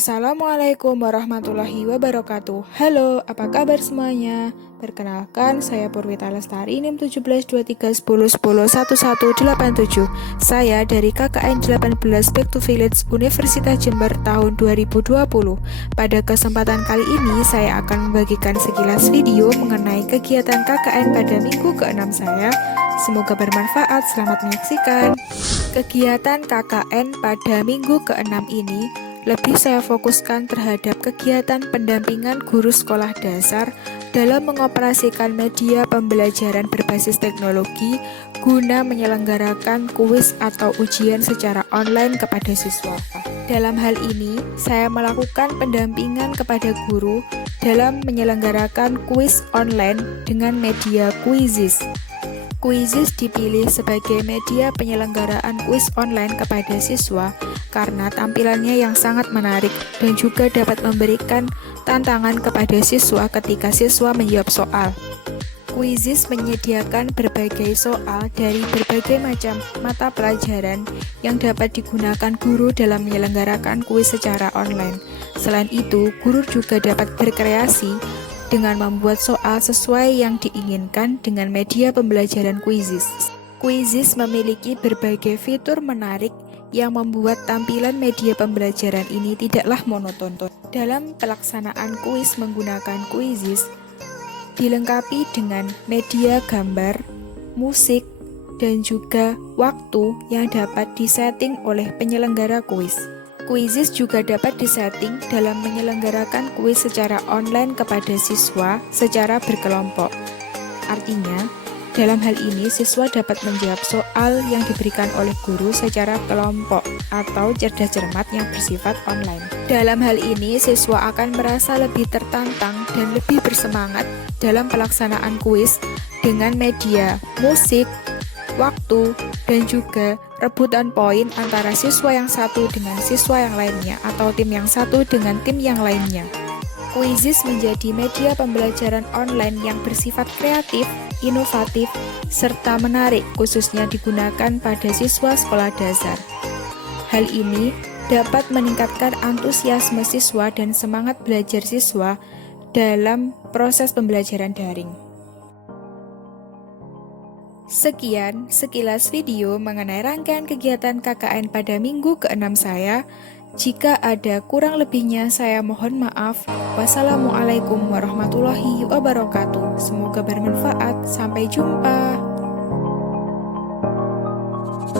Assalamualaikum warahmatullahi wabarakatuh. Halo, apa kabar semuanya? Perkenalkan, saya Purwita Lestari, NIM 172310101187. Saya dari KKN 18 Back to Village Universitas Jember tahun 2020. Pada kesempatan kali ini, saya akan membagikan sekilas video mengenai kegiatan KKN pada minggu ke-6 saya. Semoga bermanfaat, selamat menyaksikan. Kegiatan KKN pada minggu ke-6 ini lebih saya fokuskan terhadap kegiatan pendampingan guru sekolah dasar dalam mengoperasikan media pembelajaran berbasis teknologi guna menyelenggarakan kuis atau ujian secara online kepada siswa. Dalam hal ini, saya melakukan pendampingan kepada guru dalam menyelenggarakan kuis online dengan media Quizizz. Quizizz dipilih sebagai media penyelenggaraan kuis online kepada siswa karena tampilannya yang sangat menarik dan juga dapat memberikan tantangan kepada siswa ketika siswa menjawab soal. Quizizz menyediakan berbagai soal dari berbagai macam mata pelajaran yang dapat digunakan guru dalam menyelenggarakan kuis secara online. Selain itu, guru juga dapat berkreasi dengan membuat soal sesuai yang diinginkan dengan media pembelajaran Quizizz. Quizizz memiliki berbagai fitur menarik yang membuat tampilan media pembelajaran ini tidaklah monoton. Dalam pelaksanaan kuis menggunakan Quizizz, dilengkapi dengan media gambar, musik, dan juga waktu yang dapat disetting oleh penyelenggara kuis. Quizizz juga dapat disetting dalam menyelenggarakan kuis secara online kepada siswa secara berkelompok. Artinya, dalam hal ini siswa dapat menjawab soal yang diberikan oleh guru secara kelompok atau cerdas cermat yang bersifat online. Dalam hal ini, siswa akan merasa lebih tertantang dan lebih bersemangat dalam pelaksanaan kuis dengan media musik, waktu, dan juga rebutan poin antara siswa yang satu dengan siswa yang lainnya atau tim yang satu dengan tim yang lainnya. Quizizz menjadi media pembelajaran online yang bersifat kreatif, inovatif, serta menarik khususnya digunakan pada siswa sekolah dasar. Hal ini dapat meningkatkan antusiasme siswa dan semangat belajar siswa dalam proses pembelajaran daring. Sekian sekilas video mengenai rangkaian kegiatan KKN pada minggu ke-6 saya. Jika ada kurang lebihnya saya mohon maaf. Wassalamualaikum warahmatullahi wabarakatuh. Semoga bermanfaat. Sampai jumpa.